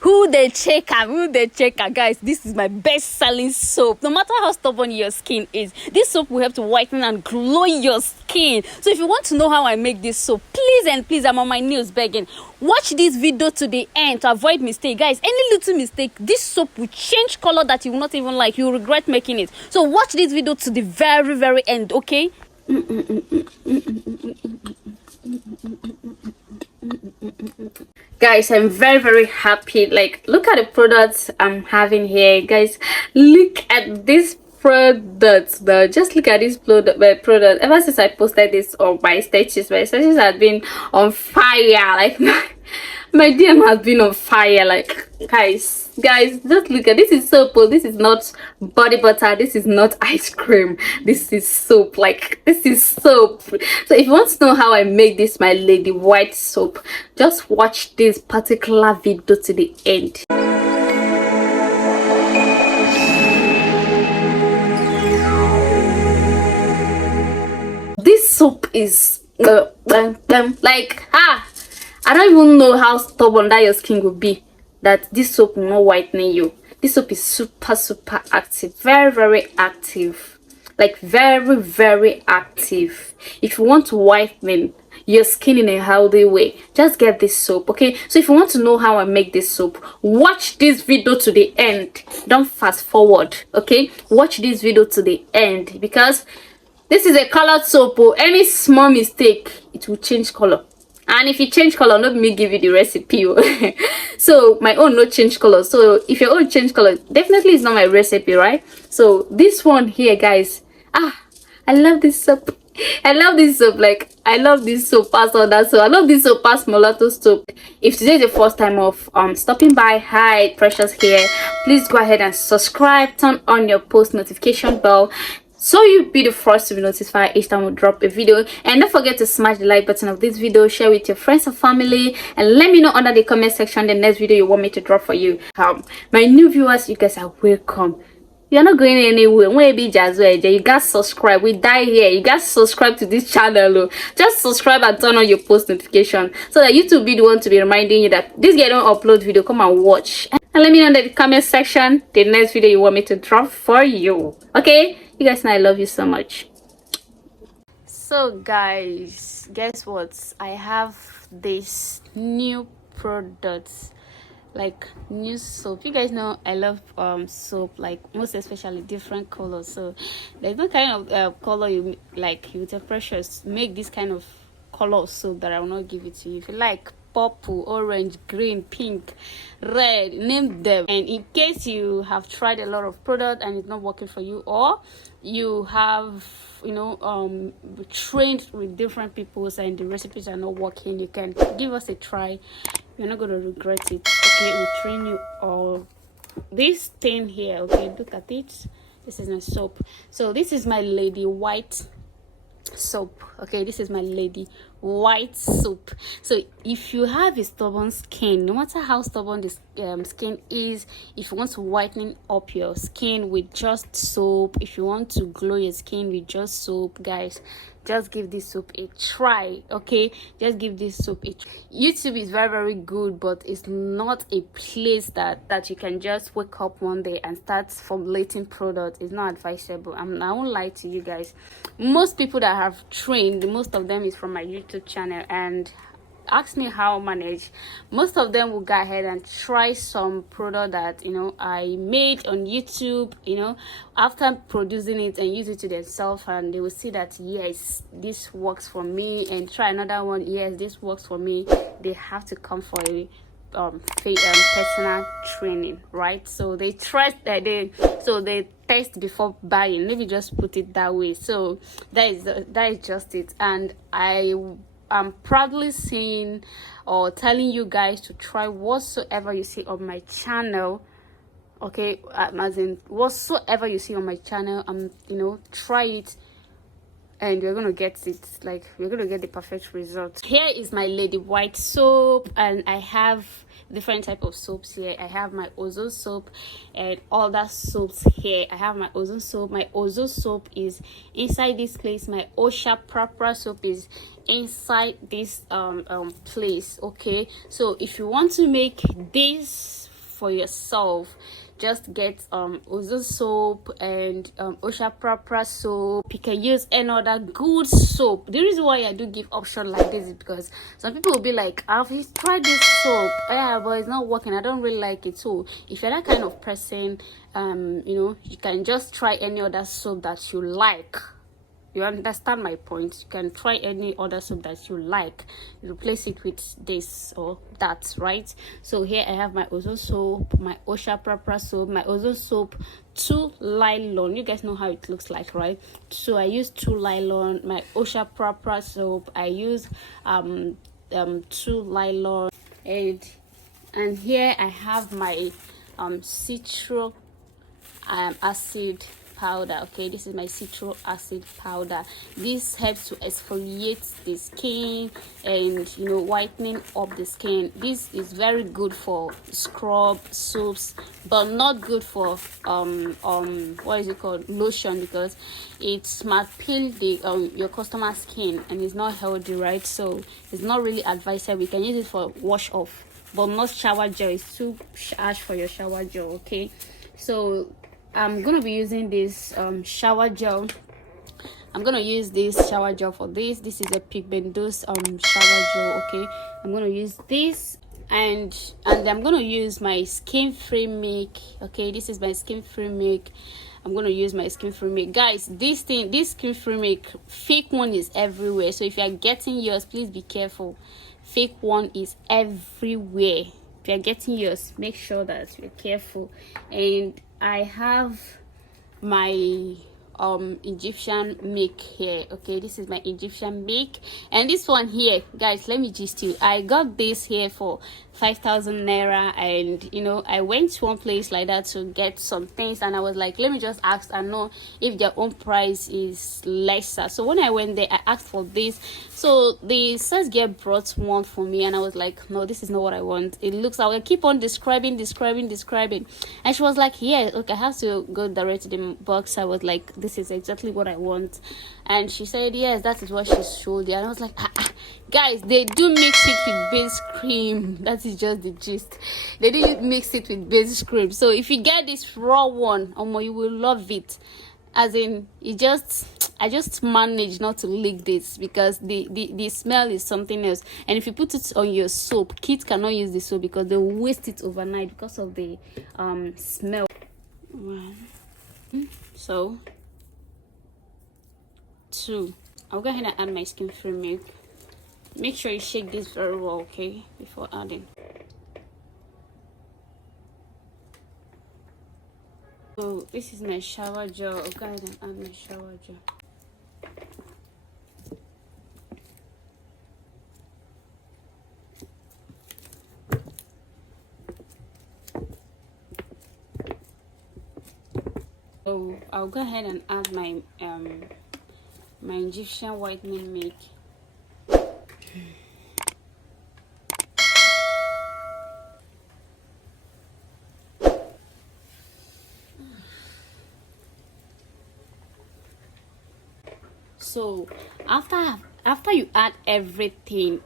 Who they check, guys? This is my best-selling soap. No matter how stubborn your skin is, this soap will help to whiten and glow your skin. So if you want to know how I make this soap, please, I'm on my knees begging, watch this video to the end to avoid mistake, guys. Any little mistake, this soap will change color that you will not even like. You will regret making it. So watch this video to the very end, okay? Guys, I'm very happy. Like, look at the products I'm having here, guys. Look at this product. Just look at this product. Ever since I posted this on my statuses have been on fire. Like, my DM has been on fire. Like, guys, just look at this. Is soap. This is not body butter. This is not ice cream. This is soap. Like, this is soap. So if you want to know how I make this my lady white soap, just watch this particular video to the end. This soap is like, I don't even know how stubborn that your skin will be, that this soap will not whiten you. This soap is super active, very active, like very active. If you want to whiten your skin in a healthy way, just get this soap, okay? So if you want to know how I make this soap, watch this video to the end. Don't fast forward, okay? Watch this video to the end, because this is a colored soap. Any small mistake, it will change color. And if you change color, not me give you the recipe. So my own no change color. So if your own change color, definitely it's not my recipe, right? So this one here, guys, I love this soap. I love this soap. Like, I love this soap past all that. So I love this soap past mulatto soap. If today is the first time of stopping by, hi, Precious here, please go ahead and subscribe, turn on your post notification bell, so you'll be the first to be notified each time we drop a video. And don't forget to smash the like button of this video, share with your friends and family, and let me know under the comment section the next video you want me to drop for you. My new viewers, you guys are welcome. You're not going anywhere. You guys subscribe. We die here. You guys subscribe to this channel. Just subscribe and turn on your post notification, so that YouTube be the one to be reminding you that this guy don't upload video. Come and watch. And let me know in the comment section the next video you want me to drop for you. Okay? You guys know I love you so much. So guys, guess what? I have this new products, like new soap. You guys know I love soap, like most especially different colors. So there's no kind of color you like. You take Precious, make this kind of color of soap that I will not give it to you. If you like purple, orange, green, pink, red, name them. And in case you have tried a lot of product and it's not working for you, or you have trained with different people and the recipes are not working, you can give us a try. You're not going to regret it. Okay, we'll train you all. This thing here, okay, look at it. This is my soap. So this is my lady white soap. Okay, this is my lady white soap. So if you have a stubborn skin, no matter how stubborn this skin is, if you want to whiten up your skin with just soap, if you want to glow your skin with just soap, guys, just give this soap a try. Okay, just give this soap a try. YouTube is very good, but it's not a place that you can just wake up one day and start formulating products. It's not advisable. I won't lie to you guys. Most people that have trained, most of them is from my YouTube channel, and ask me how I manage. Most of them will go ahead and try some product that I made on YouTube, after producing it, and use it to themselves, and they will see that yes, this works for me, and try another one. Yes, this works for me. They have to come for a personal training, right? So they trust that they test before buying. Maybe just put it that way. So that is just it. And I'm proudly saying or telling you guys to try whatsoever you see on my channel. Okay, as in whatsoever you see on my channel, try it, and you're gonna get it. Like, you're gonna get the perfect result. Here is my lady white soap, and I have different type of soaps here. I have my ozone soap and all that soaps here. I have my ozone soap. My ozone soap is inside this place. My Osha proper soap is inside this place. Okay, so if you want to make this for yourself, just get Ozo soap and Osha Prapra soap. You can use any other good soap. The reason why I do give option like this is because some people will be like, I've tried this soap, yeah, but it's not working, I don't really like it. So if you're that kind of person, you can just try any other soap that you like. You understand my point? You can try any other soap that you like, replace it with this or that, right? So here I have my Ozo soap, my Osha Prapra soap, my Ozo soap 2 nylon. You guys know how it looks like, right? So I use 2 nylon. My Osha Prapra soap, I use 2 nylon. And here I have my citric acid powder. Okay, this is my citric acid powder. This helps to exfoliate the skin and whitening up the skin. This is very good for scrub soaps, but not good for what is it called, lotion, because it might peel the your customer's skin and it's not healthy, right? So it's not really advisable. We can use it for wash off, but not shower gel. It's too harsh for your shower gel. Okay, so I'm gonna be using this shower gel. I'm gonna use this shower gel for this. This is a pigmentos shower gel. Okay, I'm gonna use this, and I'm gonna use my skin free milk. Okay, this is my skin free milk. I'm gonna use my skin free milk, guys. This skin free milk, fake one is everywhere. So if you are getting yours, please be careful. Fake one is everywhere. If you are getting yours, make sure that you're careful. And I have my Egyptian milk here. Okay, this is my Egyptian milk, and this one here, guys, let me gist you. I got this here for 5,000 naira, and I went to one place like that to get some things, and I was like, let me just ask and know if their own price is lesser. So when I went there, I asked for this. So the sales girl brought one for me, and I was like, no, this is not what I want. It looks like I keep on describing, and she was like, yeah, okay, I have to go direct to the box. I was like, this is exactly what I want, and she said yes, that is what she showed you. And I was like, guys, they do mix it with base cream. That is just the gist. They do mix it with base cream. So if you get this raw one, you will love it. As in, I just managed not to lick this because the smell is something else. And if you put it on your soap, kids cannot use the soap because they will waste it overnight because of the smell. So 2, I'll go ahead and add my skin free milk. Make sure you shake this very well, okay, before adding. So this is my shower gel. I'll go ahead and add my shower gel. So I'll go ahead and add my my Egyptian whitening milk. So after you add everything,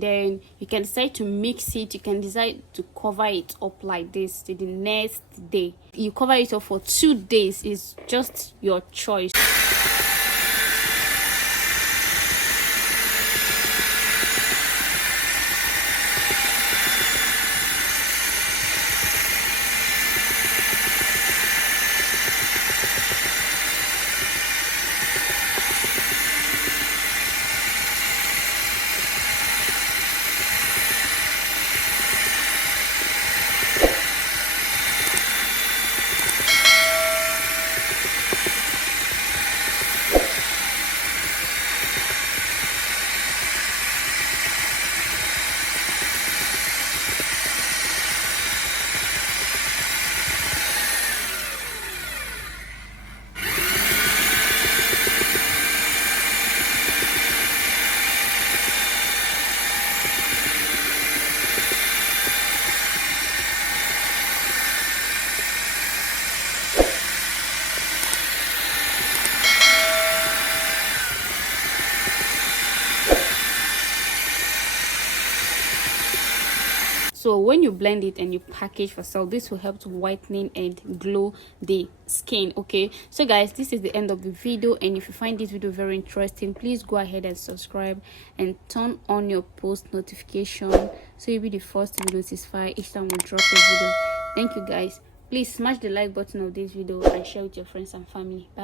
then you can decide to mix it. You can decide to cover it up like this to the next day. You cover it up for 2 days. It's just your choice. So when you blend it and you package for sale, this will help to whitening and glow the skin. Okay, so guys, this is the end of the video, and if you find this video very interesting, please go ahead and subscribe and turn on your post notification so you'll be the first to be notified each time we drop a video. Thank you guys. Please smash the like button of this video and share with your friends and family. Bye.